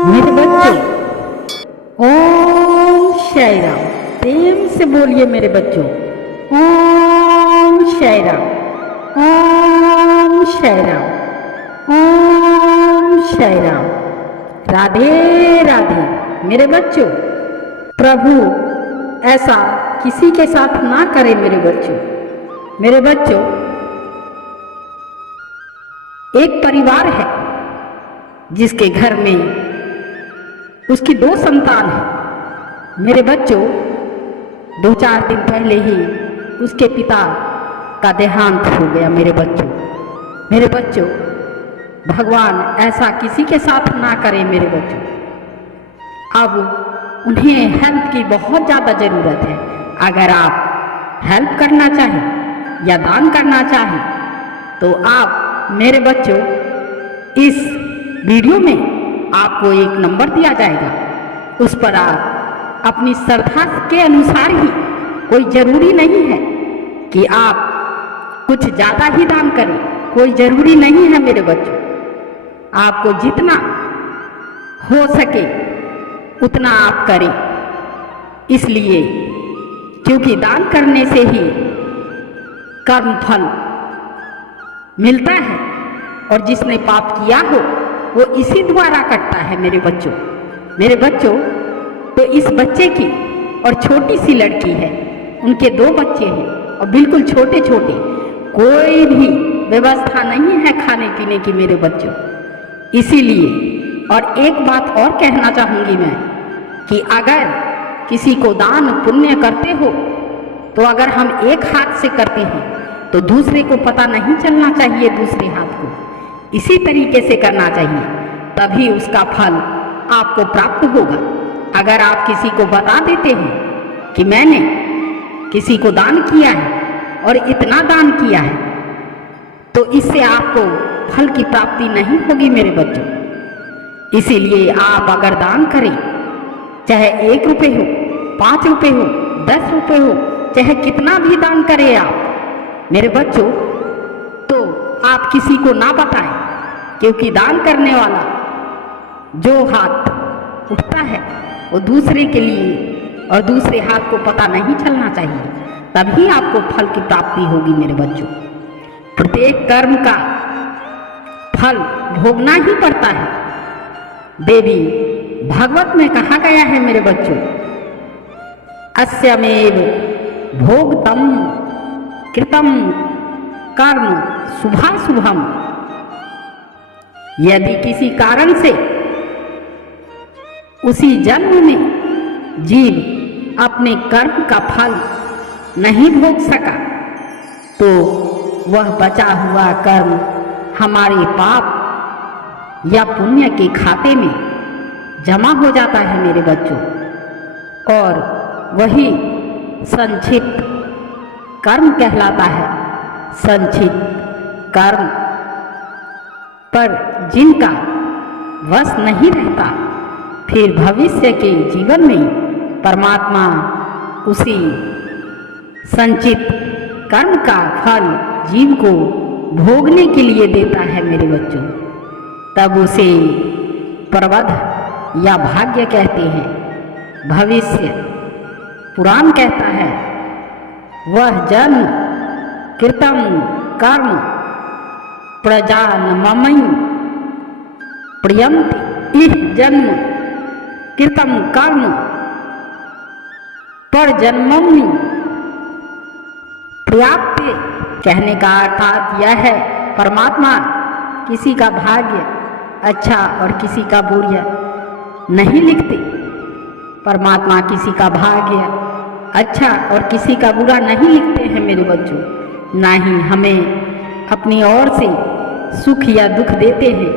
मेरे बच्चों, ओम साई राम। प्रेम से बोलिए मेरे बच्चों, ओम साई राम, ओम साई राम, ओम साई राम। राधे राधे। मेरे बच्चों, प्रभु ऐसा किसी के साथ ना करे मेरे बच्चों। मेरे बच्चों, एक परिवार है जिसके घर में उसकी 2 संतान है। मेरे बच्चों, 2-4 दिन पहले ही उसके पिता का देहांत हो गया। मेरे बच्चों, भगवान ऐसा किसी के साथ ना करे मेरे बच्चों। अब उन्हें हेल्प की बहुत ज़्यादा ज़रूरत है। अगर आप हेल्प करना चाहें या दान करना चाहें तो आप मेरे बच्चों, इस वीडियो में आपको एक नंबर दिया जाएगा। उस पर आप अपनी श्रद्धा के अनुसार ही, कोई ज़रूरी नहीं है कि आप कुछ ज़्यादा ही दान करें, कोई ज़रूरी नहीं है मेरे बच्चों। आपको जितना हो सके उतना आप करें। इसलिए क्योंकि दान करने से ही कर्म फल मिलता है, और जिसने पाप किया हो वो इसी द्वारा कटता है मेरे बच्चों। तो इस बच्चे की, और छोटी सी लड़की है, उनके 2 बच्चे हैं और बिल्कुल छोटे छोटे, कोई भी व्यवस्था नहीं है खाने पीने की मेरे बच्चों। इसीलिए, और एक बात और कहना चाहूँगी मैं कि अगर किसी को दान पुण्य करते हो तो अगर हम एक हाथ से करते हैं तो दूसरे को पता नहीं चलना चाहिए, दूसरे हाथ को इसी तरीके से करना चाहिए, तभी उसका फल आपको प्राप्त होगा। अगर आप किसी को बता देते हैं कि मैंने किसी को दान किया है और इतना दान किया है, तो इससे आपको फल की प्राप्ति नहीं होगी मेरे बच्चों। इसीलिए आप अगर दान करें, चाहे 1 रुपये हो, 5 रुपये हो, 10 रुपये हो, चाहे कितना भी दान करें आप मेरे बच्चों, तो आप किसी को ना बताएं, क्योंकि दान करने वाला जो हाथ उठता है वो दूसरे के लिए, और दूसरे हाथ को पता नहीं चलना चाहिए, तभी आपको फल की प्राप्ति होगी मेरे बच्चों। प्रत्येक कर्म का फल भोगना ही पड़ता है। देवी भागवत में कहा गया है मेरे बच्चों, अस्यमेव भोगतम कृतम कर्म शुभाशुभम। यदि किसी कारण से उसी जन्म में जीव अपने कर्म का फल नहीं भोग सका, तो वह बचा हुआ कर्म हमारे पाप या पुण्य के खाते में जमा हो जाता है मेरे बच्चों, और वही संक्षिप्त कर्म कहलाता है। संक्षिप्त कर्म पर जिनका वश नहीं रहता, फिर भविष्य के जीवन में परमात्मा उसी संचित कर्म का फल जीव को भोगने के लिए देता है मेरे बच्चों। तब उसे प्रबंध या भाग्य कहते हैं। भविष्य पुराण कहता है, वह जन्म कृतम कर्म प्रजानमयि प्रियंति। इस जन्म कृतम कर्म पर जन्ममि पर्याप्त। कहने का अर्थात यह है, परमात्मा किसी का भाग्य अच्छा और किसी का बुरा नहीं लिखते। परमात्मा किसी का भाग्य अच्छा और किसी का बुरा नहीं लिखते हैं मेरे बच्चों। ना ही हमें अपनी ओर से सुख या दुख देते हैं,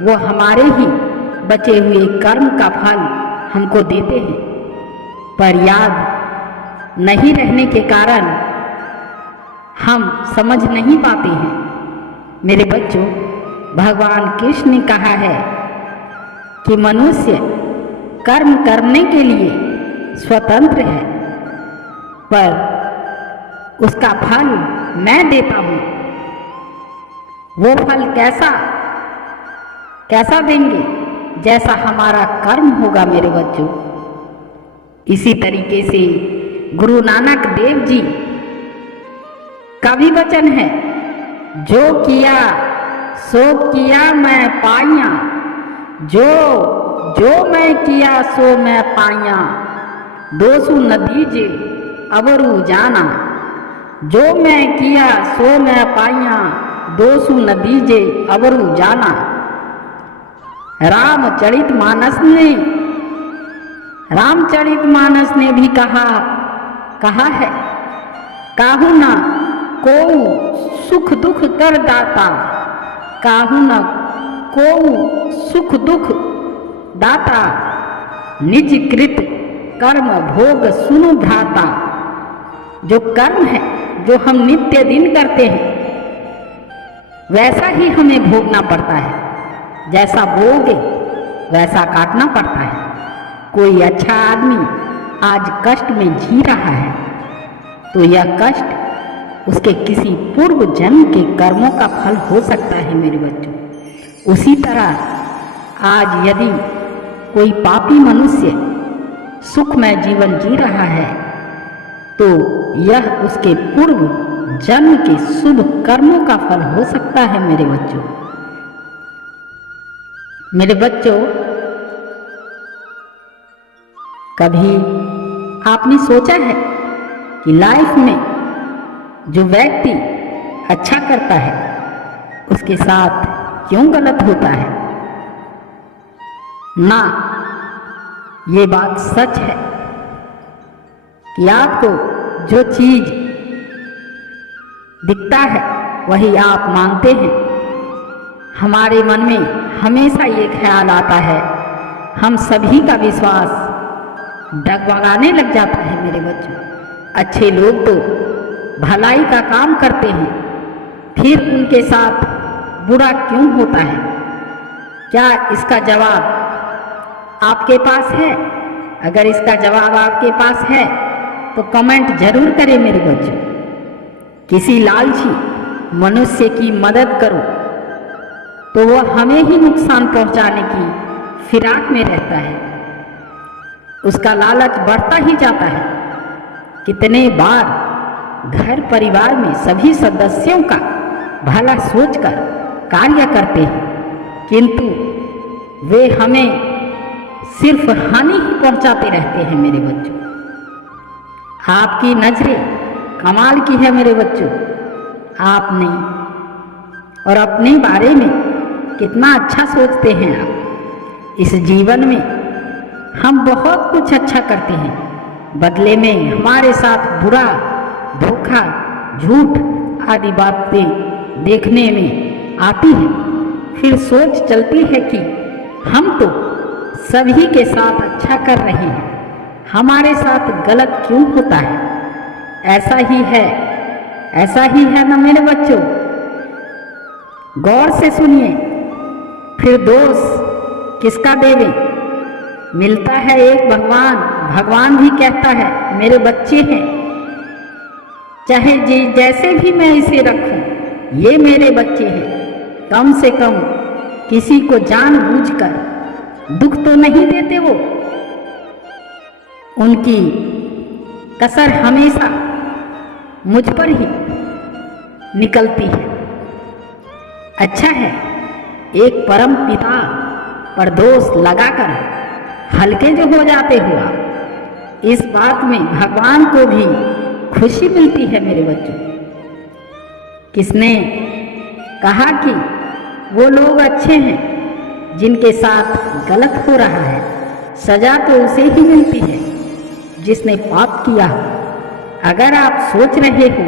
वो हमारे ही बचे हुए कर्म का फल हमको देते हैं। पर याद नहीं रहने के कारण हम समझ नहीं पाते हैं मेरे बच्चों। भगवान कृष्ण ने कहा है कि मनुष्य कर्म करने के लिए स्वतंत्र है, पर उसका फल मैं देता हूँ। वो फल कैसा देंगे जैसा हमारा कर्म होगा मेरे बच्चों। इसी तरीके से गुरु नानक देव जी का भी वचन है, जो किया सो किया मैं पाइया, जो मैं किया सो मैं पाइया, दोसु न दीजे अवरु जाना। जो मैं किया सो मैं पाइया, दोसु न दीजे अवरु जाना। रामचरितमानस ने भी कहा है, काहू न को सुख दुख कर दाता, काहू न को सुख दुख दाता, निज कृत कर्म भोग सुनु भ्राता। जो कर्म है जो हम नित्य दिन करते हैं वैसा ही हमें भोगना पड़ता है। जैसा बोओगे वैसा काटना पड़ता है। कोई अच्छा आदमी आज कष्ट में जी रहा है तो यह कष्ट उसके किसी पूर्व जन्म के कर्मों का फल हो सकता है मेरे बच्चों। उसी तरह आज यदि कोई पापी मनुष्य सुखमय जीवन जी रहा है तो यह उसके पूर्व जन्म के शुभ कर्मों का फल हो सकता है मेरे बच्चों। मेरे बच्चों, कभी आपने सोचा है कि लाइफ में जो व्यक्ति अच्छा करता है उसके साथ क्यों गलत होता है? ना, ये बात सच है कि आपको जो चीज दिखता है वही आप मांगते हैं। हमारे मन में हमेशा ये ख्याल आता है, हम सभी का विश्वास डगमगाने लग जाता है मेरे बच्चों। अच्छे लोग तो भलाई का काम करते हैं, फिर उनके साथ बुरा क्यों होता है? क्या इसका जवाब आपके पास है? अगर इसका जवाब आपके पास है तो कमेंट जरूर करें मेरे बच्चों। किसी लालची मनुष्य की मदद करो तो वह हमें ही नुकसान पहुंचाने की फिराक में रहता है। उसका लालच बढ़ता ही जाता है। कितने बार घर परिवार में सभी सदस्यों का भला सोचकर कार्य करते हैं किंतु वे हमें सिर्फ हानि ही पहुंचाते रहते हैं मेरे बच्चों। आपकी नजरें कमाल की है मेरे बच्चों। आपने और अपने बारे में कितना अच्छा सोचते हैं आप। इस जीवन में हम बहुत कुछ अच्छा करते हैं, बदले में हमारे साथ बुरा, धोखा, झूठ आदि बातें देखने में आती हैं। फिर सोच चलती है कि हम तो सभी के साथ अच्छा कर रहे हैं, हमारे साथ गलत क्यों होता है? ऐसा ही है ना मेरे बच्चों। गौर से सुनिए, फिर दोष किसका देवे? मिलता है एक भगवान भी कहता है मेरे बच्चे हैं, चाहे जैसे भी मैं इसे रखूं ये मेरे बच्चे हैं। कम से कम किसी को जानबूझकर दुख तो नहीं देते वो। उनकी कसर हमेशा मुझ पर ही निकलती है। अच्छा है एक परम पिता पर दोष लगाकर हल्के जो हो जाते हुआ, इस बात में भगवान को भी खुशी मिलती है मेरे बच्चों। किसने कहा कि वो लोग अच्छे हैं जिनके साथ गलत हो रहा है? सजा तो उसे ही मिलती है जिसने पाप किया हो। अगर आप सोच रहे हो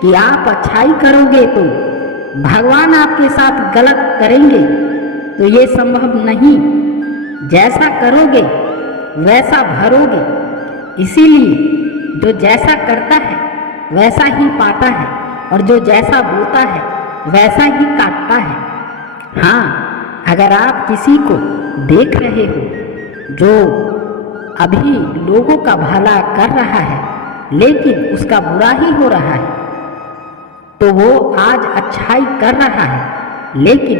कि आप अच्छाई करोगे तो भगवान आपके साथ गलत करेंगे तो ये संभव नहीं। जैसा करोगे वैसा भरोगे। इसीलिए जो जैसा करता है वैसा ही पाता है और जो जैसा बोता है वैसा ही काटता है। हाँ, अगर आप किसी को देख रहे हो जो अभी लोगों का भला कर रहा है लेकिन उसका बुरा ही हो रहा है, तो वो आज अच्छाई कर रहा है लेकिन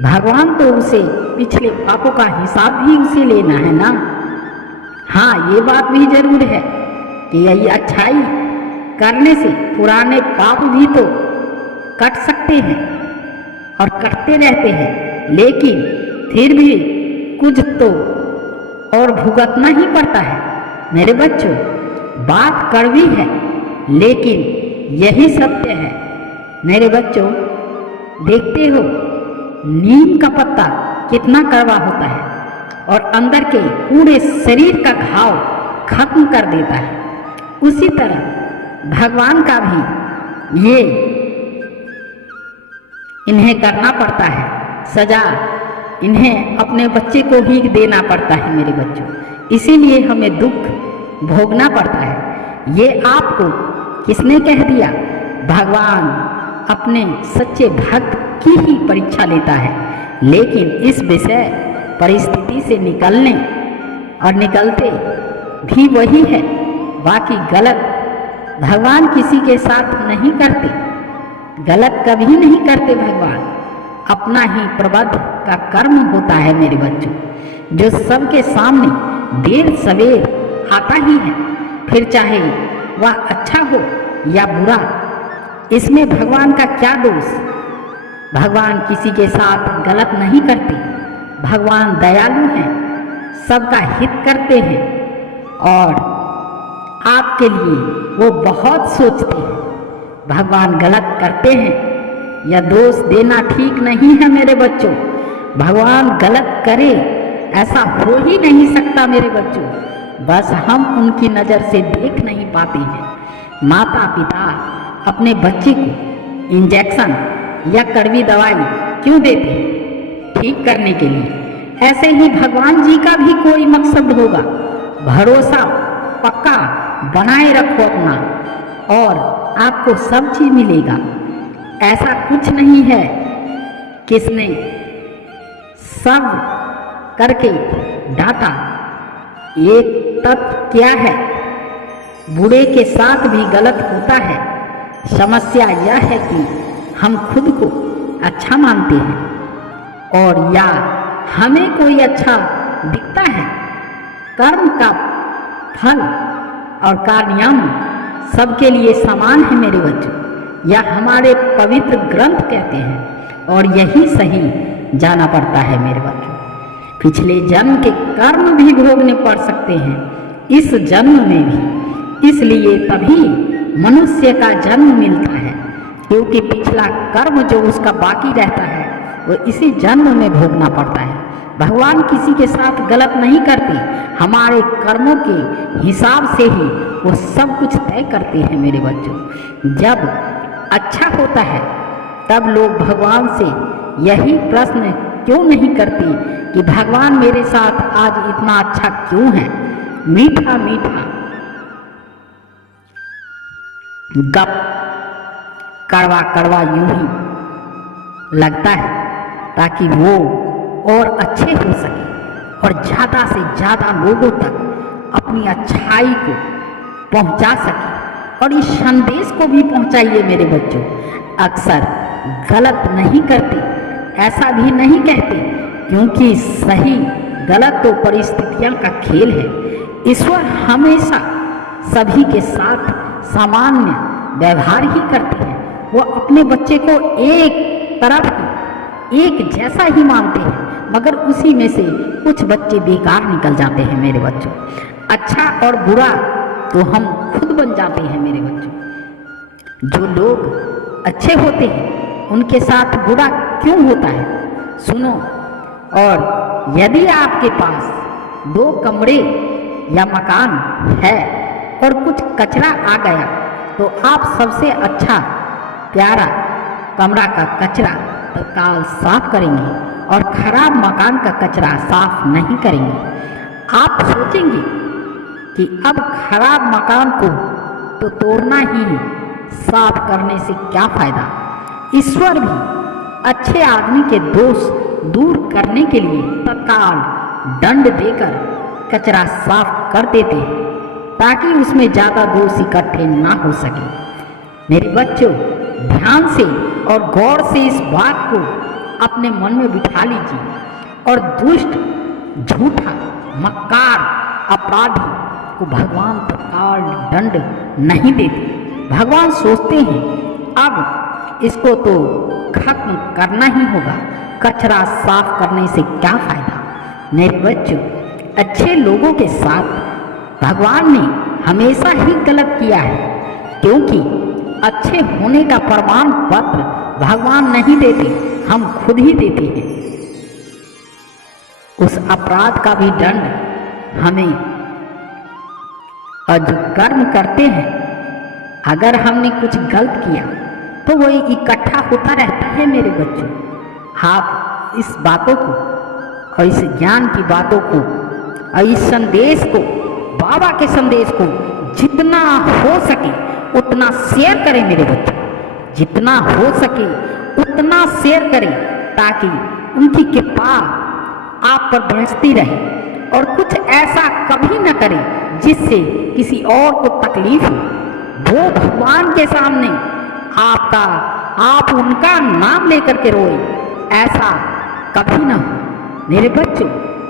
भगवान तो उसे पिछले पापों का हिसाब भी उसे लेना है ना। हाँ, ये बात भी जरूर है कि यही अच्छाई करने से पुराने पाप भी तो कट सकते हैं और कटते रहते हैं, लेकिन फिर भी कुछ तो और भुगतना ही पड़ता है मेरे बच्चों। बात कड़वी है लेकिन यही सत्य है मेरे बच्चों। देखते हो नीम का पत्ता कितना कड़वा होता है और अंदर के पूरे शरीर का घाव खत्म कर देता है। उसी तरह भगवान का भी ये इन्हें करना पड़ता है, सजा इन्हें अपने बच्चे को ही देना पड़ता है मेरे बच्चों। इसीलिए हमें दुख भोगना पड़ता है। ये आपको किसने कह दिया? भगवान अपने सच्चे भक्त की ही परीक्षा लेता है, लेकिन इस विषय परिस्थिति से निकलने और निकलते भी वही है। बाकी गलत भगवान किसी के साथ नहीं करते, गलत कभी नहीं करते भगवान। अपना ही प्रबंध का कर्म होता है मेरे बच्चों, जो सबके सामने देर सवेर आता ही है, फिर चाहे वह अच्छा हो या बुरा। इसमें भगवान का क्या दोष? भगवान किसी के साथ गलत नहीं करते। भगवान दयालु हैं, सबका हित करते हैं और आपके लिए वो बहुत सोचते हैं। भगवान गलत करते हैं या दोष देना ठीक नहीं है मेरे बच्चों। भगवान गलत करे ऐसा हो ही नहीं सकता मेरे बच्चों, बस हम उनकी नज़र से देख नहीं पाते हैं। माता पिता अपने बच्चे को इंजेक्शन या कड़वी दवाई क्यों देते हैं? ठीक करने के लिए। ऐसे ही भगवान जी का भी कोई मकसद होगा। भरोसा पक्का बनाए रखो अपना और आपको सब चीज मिलेगा। ऐसा कुछ नहीं है किसने सब करके डांटा। एक तत्व क्या है, बूढ़े के साथ भी गलत होता है। समस्या यह है कि हम खुद को अच्छा मानते हैं और या हमें कोई अच्छा दिखता है। कर्म का फल और कार्यम सबके लिए समान है मेरे बच्चों, या हमारे पवित्र ग्रंथ कहते हैं, और यही सही जाना पड़ता है मेरे बच्चों। पिछले जन्म के कर्म भी भोगने पड़ सकते हैं इस जन्म में भी। इसलिए तभी मनुष्य का जन्म मिलता है, क्योंकि पिछला कर्म जो उसका बाकी रहता है वो इसी जन्म में भोगना पड़ता है। भगवान किसी के साथ गलत नहीं करते, हमारे कर्मों के हिसाब से ही वो सब कुछ तय करते हैं मेरे बच्चों। जब अच्छा होता है तब लोग भगवान से यही प्रश्न क्यों नहीं करते कि भगवान मेरे साथ आज इतना अच्छा क्यों है? मीठा मीठा गप कड़वा कड़वा यूं ही लगता है, ताकि वो और अच्छे हो सके और ज़्यादा से ज़्यादा लोगों तक अपनी अच्छाई को पहुंचा सके। और इस संदेश को भी पहुंचाइए मेरे बच्चों। अक्सर गलत नहीं करते, ऐसा भी नहीं कहते, क्योंकि सही गलत तो परिस्थितियों का खेल है। ईश्वर हमेशा सभी के साथ सामान्य व्यवहार ही करते हैं। वो अपने बच्चे को एक तरफ एक जैसा ही मानते हैं, मगर उसी में से कुछ बच्चे बेकार निकल जाते हैं मेरे बच्चों। अच्छा और बुरा तो हम खुद बन जाते हैं मेरे बच्चों। जो लोग अच्छे होते हैं उनके साथ बुरा क्यों होता है? सुनो, और यदि आपके पास 2 कमरे या मकान है और कुछ कचरा आ गया तो आप सबसे अच्छा प्यारा कमरा का कचरा तत्काल साफ करेंगे और खराब मकान का कचरा साफ नहीं करेंगे। आप सोचेंगे कि अब खराब मकान को तो तोड़ना ही, साफ करने से क्या फायदा। ईश्वर भी अच्छे आदमी के दोष दूर करने के लिए तत्काल दंड देकर कचरा साफ कर देते हैं, ताकि उसमें ज़्यादा दोष इकट्ठे ना हो सके। मेरे बच्चों, ध्यान से और गौर से इस बात को अपने मन में बिठा लीजिए और दुष्ट, झूठा, मक्कार, अपराधी को भगवान तत्काल दंड नहीं देते। भगवान सोचते हैं अब इसको तो खत्म करना ही होगा, कचरा साफ करने से क्या फायदा। मेरे बच्चों, अच्छे लोगों के साथ भगवान ने हमेशा ही गलत किया है, क्योंकि अच्छे होने का प्रमाण पत्र भगवान नहीं देते, हम खुद ही देते हैं। उस अपराध का भी दंड हमें, और जो कर्म करते हैं, अगर हमने कुछ गलत किया तो वो इकट्ठा होता रहता है। मेरे बच्चों, आप इस बातों को और इस ज्ञान की बातों को और इस संदेश को, बाबा के संदेश को जितना हो सके उतना शेयर करें मेरे बच्चों, जितना हो सके उतना शेयर करें, ताकि उनकी कृपा आप पर बरसती रहे और कुछ ऐसा कभी न करें जिससे किसी और को तकलीफ हो। वो भगवान के सामने आप उनका नाम लेकर के रोए, ऐसा कभी ना हो। मेरे बच्चों,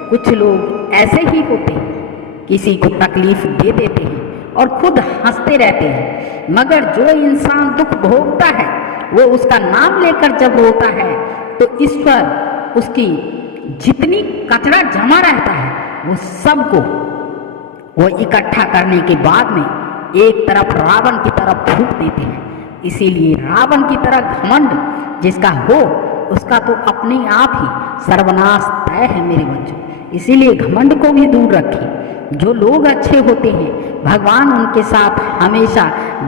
कुछ लोग ऐसे ही होते हैं, किसी को तकलीफ दे देते हैं और खुद हंसते रहते हैं, मगर जो इंसान दुख भोगता है वो उसका नाम लेकर जब रोता है तो ईश्वर उसकी जितनी कचरा जमा रहता है वो सबको वो इकट्ठा करने के बाद में एक तरफ रावण की तरफ फूंक देते हैं। इसीलिए रावण की तरह घमंड जिसका हो उसका तो अपने आप ही सर्वनाश तय है मेरे बच्चों। इसीलिए घमंड को भी दूर रखें। जो लोग अच्छे होते हैं भगवान उनके साथ हमेशा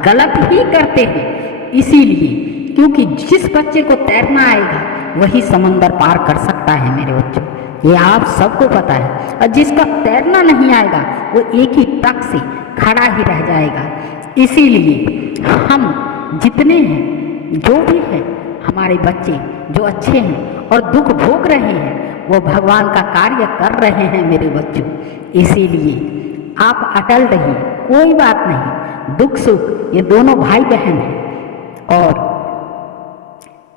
गलत ही करते हैं। इसीलिए क्योंकि जिस बच्चे को तैरना आएगा वही समंदर पार कर सकता है मेरे बच्चों, ये आप सबको पता है। और जिसका तैरना नहीं आएगा वो एक ही टक से खड़ा ही रह जाएगा। इसीलिए हम जितने हैं, जो भी हैं, हमारे बच्चे जो अच्छे हैं और दुख भोग रहे हैं वो भगवान का कार्य कर रहे हैं मेरे बच्चों। इसीलिए आप अटल रहिए, कोई बात नहीं, दुख सुख ये दोनों भाई बहन हैं। और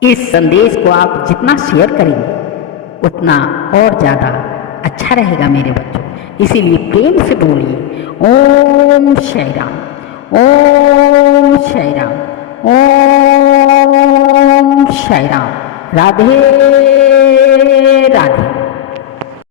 इस संदेश को आप जितना शेयर करेंगे उतना और ज़्यादा अच्छा रहेगा मेरे बच्चों। इसीलिए प्रेम से बोलिए ओम श्री राम, ओम श्री राम, ओम श्री राम। राधे राधे।